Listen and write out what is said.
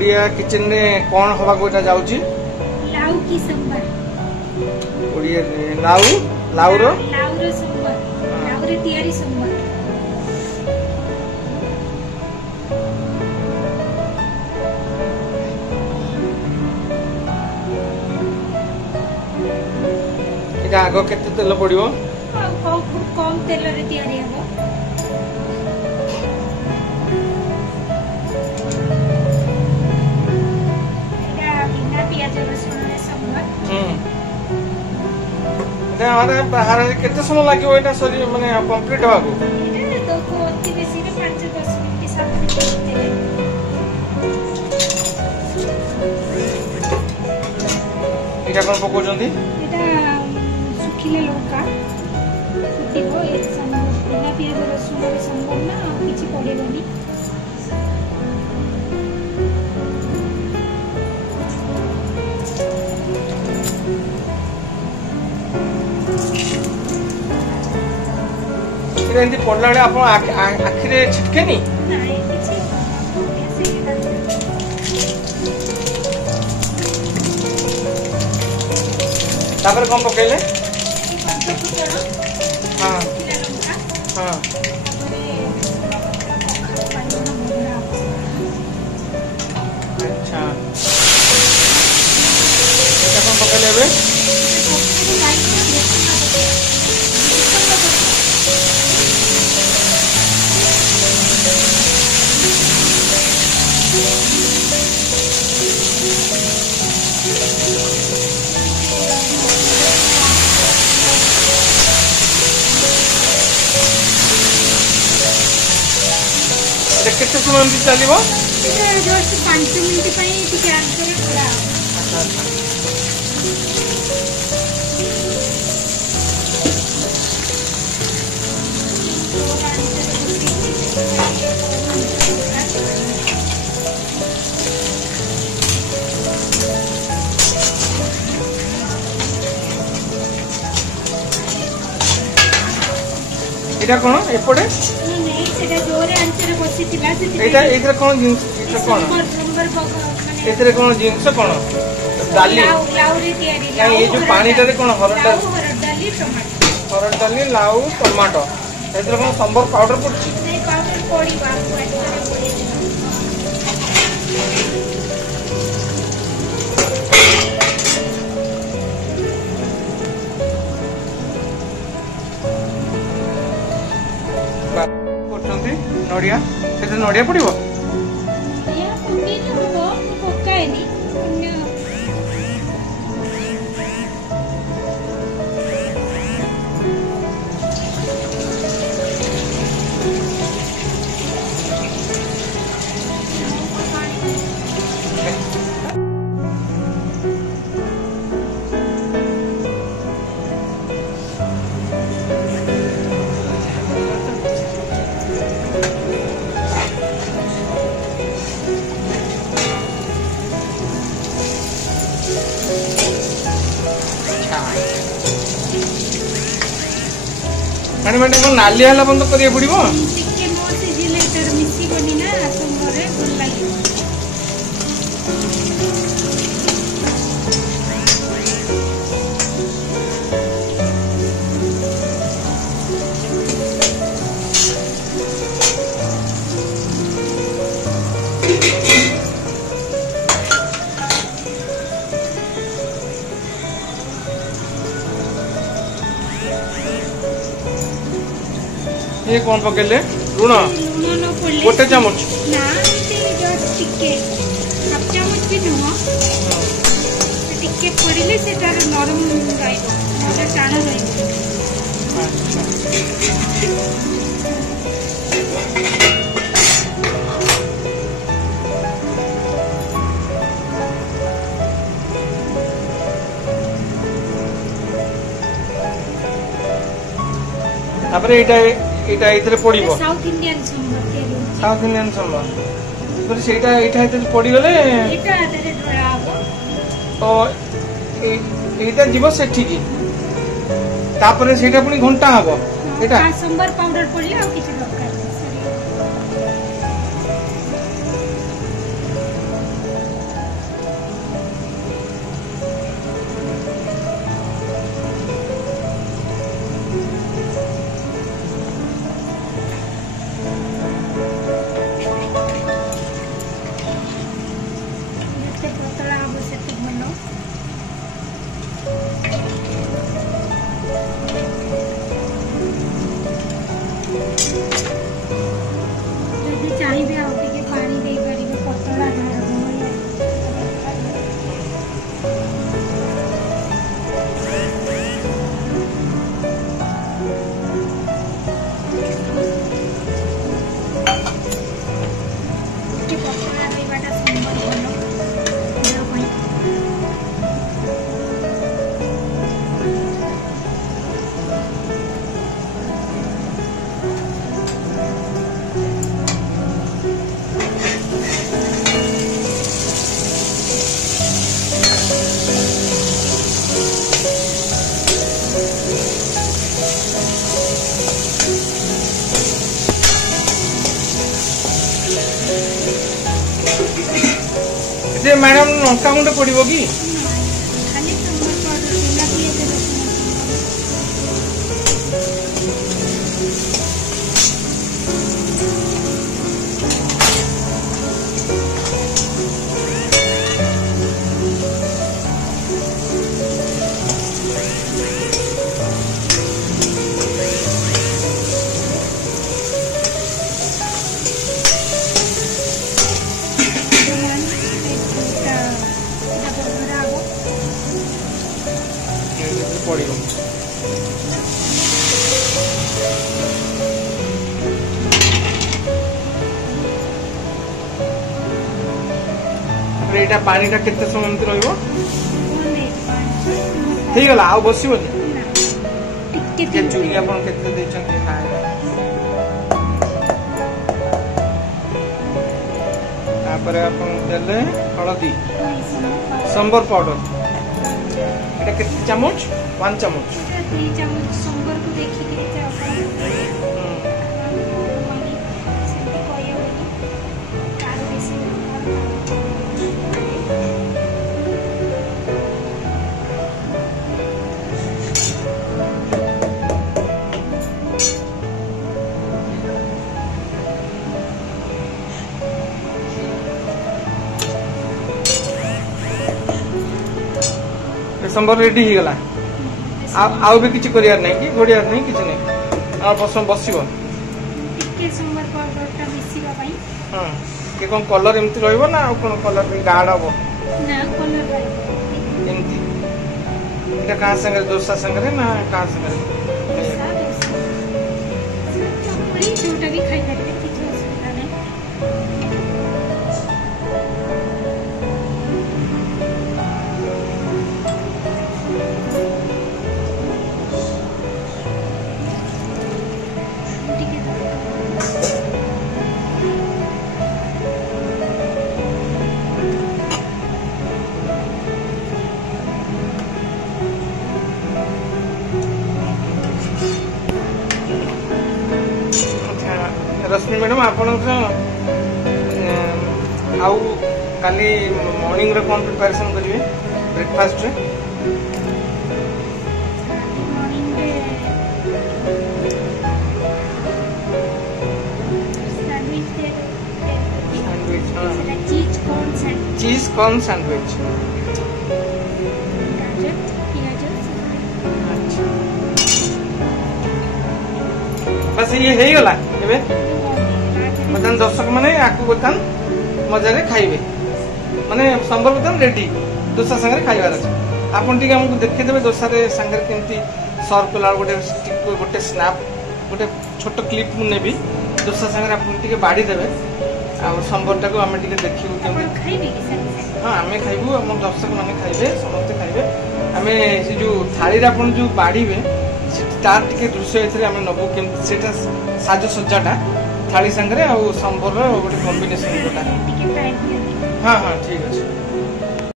Odia kitchen रे कौन हवा को एटा जाउची लाउ की संबर ओडिया लाउ लाउरो संबर लाउरे तयारी संबर एटा आगो केते तेल पड़िबो खूब कम तेल रे तयारी हबो बाहर केते समय लागो एटा सरी माने कंप्लीट होगा को तो को अति बेसी रे 5-10 मिनिट 7 मिनिट एटा कोन पको जंदी एटा सुखिले लंका फुटिबो ए बिना पियाज रसुन रे संबर ना किछि पड़ेबनी एंती पड़ला आप आखिरे छिटके नी तापर कौन पकेले हाँ हाँ अच्छा एटा कौन पकेले बे केते समय भी चलिबो जस्ट 5 मिनिट पई टिके ऐड करे थोड़ा एटा कोन एपडे नहीं सेटा जोरे आंचरे बसितिला एटा एथरे कोन जिंस एटा कोन संबर माने एथरे कोन जिंस कोन दाली लाउ रे तयारी लाउ ये जो पानी रे कोन हरड दाली टमाटो हरड दाली लाउ टमाटो एथरे कोन संबर पाउडर पड़छि नहीं पाउडर पड़ी बाबू एथरे पड़ी नड़िया से नड़िया पड़ो पकाएनी मैंने मैंने नाली हला बंद करिया पड़िबो टिके मोर से जिले तर मिसी बनी ना संबरे भल लागी ये कौन पकेले लुण गोटे चामच ना जस्ट टिके हाफ चामच भी नुह टिके पड़िले से तार नरम रहइबो मोटा टाण रहइबो तापर एटा इतरे पड़िबो साउथ इंडियन संबर फिर सेटा एटा इतरे पड़ी गले एटा आदरे ड्रा हबो तो एटा जीवो सेठी की तापर सेटा पुनी घंटा हबो एटा संबर पाउडर पड़ले आ किछ दरकार ଖାଇବାଟା ସମ୍ବର ଭଲ ଦେହ ପାଇଁ। ଯେ ମ୍ୟାଡାମ ଲଙ୍କା ଗୁଣ୍ଡ ପଡିବ କି? ଖାଲି ସମ୍ବର ପାଉଡର ବିନା ପିଆଜ ରସୁଣ। ପଡିବ ଏଇଟା ପାଣିଟା କେତେ ସମୟ ଏମିତି ରହିବ? ହେଇଗଲା ଆଉ ବସିବନି? ଟିକେ ଚୁଲି ଆପଣ କେତେ ଦେଇଛନ୍ତି? ତାପରେ ଆପଣ ଦେଲେ ହଳଦୀ ସମ୍ବର ପାଉଡର এটা কেতে চামচ? 1 চামচ। এটা 2 চামচ সম্বর को देखिए संबर रेडी हो गला आउ भी किछि करियार नै कि घोड़ियार नै किछि नै आ बसम बसिबो टिके संबर पाउडरटा मिसिबा पई हां के कोन कलर एमति रहइबो ना आ कोन कलर भी गाढ़ हबो ना कलर रहइबो एमति एटा का संगे डोसा संगे ना का संगे चपड़ी जोटा भी खाइ परबे किछि असुविधा नै रश्मि मैडम आपण आउ काली मॉर्निंग रे कोन प्रिपरेशन करिवे ब्रेकफास्ट रे मॉर्निंग रे सैंडविच दे सैंडविच हां चीज कॉर्न सैंडविच गाजर पियाज अच्छा बस ये हे गला एबे बदन दर्शक माने आकु बदन मजा रे खाइबे माने संबर बदन रेडी डोसा संगे खाइबार अछि आपन टिके हमकु देखि देबे डोसा रे संगे केमती सर्व कला गोटे स्टिक गोटे स्नैप गोटे छोटो क्लिप मु नेबी डोसा संगे आपन टिके बाडी देबे आ संबर टाको हम टिके देखिबु केमती खाइबे कि संगे हां हमें खाइबु हम दर्शक माने खाइबे समस्त खाइबे हमें से जो थाली रे आपन जो बाडीबे तार टिके दृश्य एथरे हम नबो केमती सेटा साजो सज्जाटा थाली संगे आ संबर रो गोटे कॉम्बिनेशन गोटा टिके टाइम हां हां ठीक है।